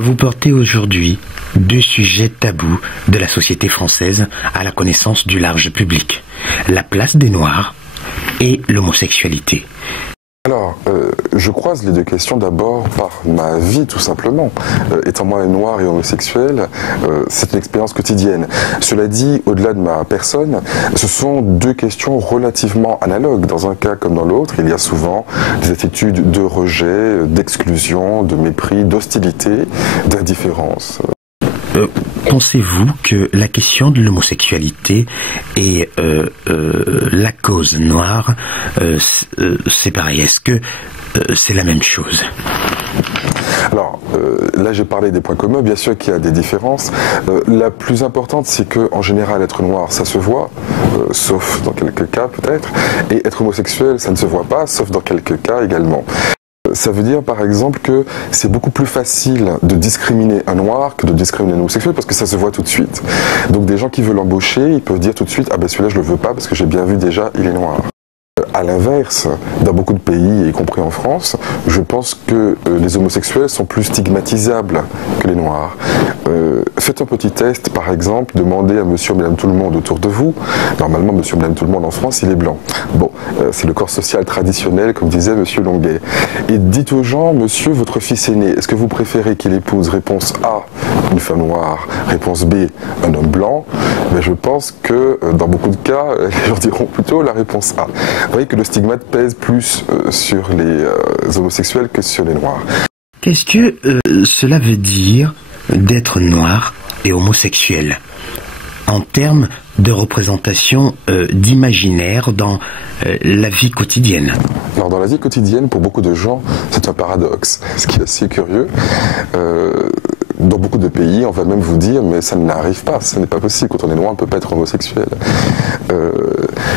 Vous portez aujourd'hui deux sujets tabous de la société française à la connaissance du large public, la place des Noirs et l'homosexualité. Alors, je croise les deux questions d'abord par ma vie tout simplement. Étant moi noir et homosexuel, c'est une expérience quotidienne. Cela dit, au-delà de ma personne, ce sont deux questions relativement analogues. Dans un cas comme dans l'autre, il y a souvent des attitudes de rejet, d'exclusion, de mépris, d'hostilité, d'indifférence. Pensez-vous que la question de l'homosexualité et la cause noire, c'est pareil? Est-ce que c'est la même chose? Alors, là j'ai parlé des points communs, bien sûr qu'il y a des différences. La plus importante, c'est que en général, être noir, ça se voit, sauf dans quelques cas peut-être, et être homosexuel, ça ne se voit pas, sauf dans quelques cas également. Ça veut dire par exemple que c'est beaucoup plus facile de discriminer un noir que de discriminer un homosexuel parce que ça se voit tout de suite. Donc des gens qui veulent l'embaucher, ils peuvent dire tout de suite « Ah ben celui-là je le veux pas parce que j'ai bien vu déjà, il est noir ». À l'inverse, dans beaucoup de pays, y compris en France, je pense que les homosexuels sont plus stigmatisables que les noirs. Faites un petit test, par exemple, demandez à monsieur ou madame tout le monde autour de vous. Normalement, monsieur ou madame tout le monde en France, il est blanc. Bon, c'est le corps social traditionnel, comme disait monsieur Longuet. Et dites aux gens, monsieur, votre fils est né, est-ce que vous préférez qu'il épouse réponse A, une femme noire, réponse B, un homme blanc? Mais je pense que dans beaucoup de cas, les gens diront plutôt la réponse A. Vous voyez que le stigmate pèse plus sur les homosexuels que sur les noirs. Qu'est-ce que cela veut dire d'être noir et homosexuel en termes de représentation d'imaginaire dans la vie quotidienne? Alors dans la vie quotidienne, pour beaucoup de gens, c'est un paradoxe, ce qui est assez curieux. Dans beaucoup de pays, on va même vous dire, mais ça n'arrive pas, ce n'est pas possible, quand on est noir, on ne peut pas être homosexuel.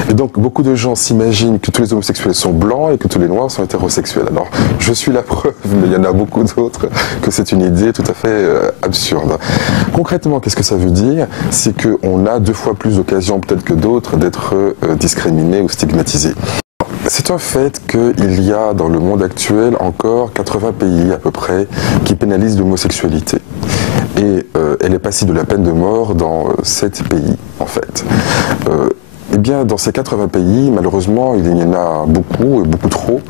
Et donc beaucoup de gens s'imaginent que tous les homosexuels sont blancs et que tous les noirs sont hétérosexuels. Alors je suis la preuve, mais il y en a beaucoup d'autres, que c'est une idée tout à fait absurde. Concrètement, qu'est-ce que ça veut dire? C'est qu'on a 2 fois plus d'occasions peut-être que d'autres d'être discriminés ou stigmatisés. C'est un fait qu'il y a dans le monde actuel encore 80 pays à peu près qui pénalisent l'homosexualité. Et elle est passible de la peine de mort dans 7 pays en fait. Eh bien, dans ces 80 pays, malheureusement, il y en a beaucoup, et beaucoup trop,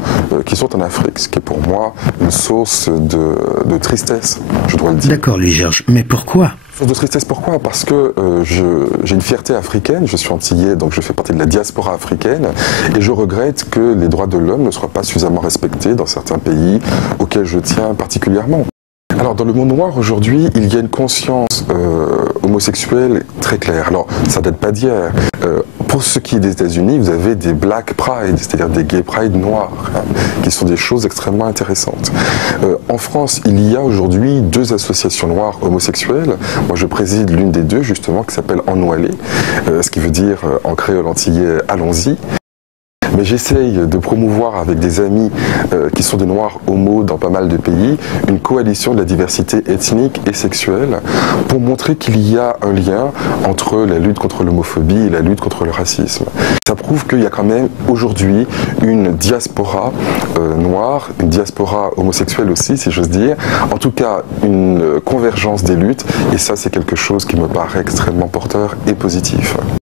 qui sont en Afrique, ce qui est pour moi une source de tristesse, je dois le dire. D'accord, Louis-Georges, mais pourquoi? Source de tristesse, pourquoi? Parce que j'ai une fierté africaine, je suis antillais, donc je fais partie de la diaspora africaine, et je regrette que les droits de l'homme ne soient pas suffisamment respectés dans certains pays auxquels je tiens particulièrement. Alors dans le monde noir aujourd'hui, il y a une conscience homosexuelle très claire. Alors ça date pas d'hier. Pour ce qui est des États-Unis, vous avez des Black Pride, c'est-à-dire des Gay Pride noirs, qui sont des choses extrêmement intéressantes. En France, il y a aujourd'hui 2 associations noires homosexuelles. Moi, je préside l'une des 2 justement, qui s'appelle Ennoilé, ce qui veut dire en créole antillais allons-y. Mais j'essaye de promouvoir avec des amis qui sont des noirs homo dans pas mal de pays, une coalition de la diversité ethnique et sexuelle pour montrer qu'il y a un lien entre la lutte contre l'homophobie et la lutte contre le racisme. Ça prouve qu'il y a quand même aujourd'hui une diaspora noire, une diaspora homosexuelle aussi si j'ose dire, en tout cas une convergence des luttes et ça c'est quelque chose qui me paraît extrêmement porteur et positif.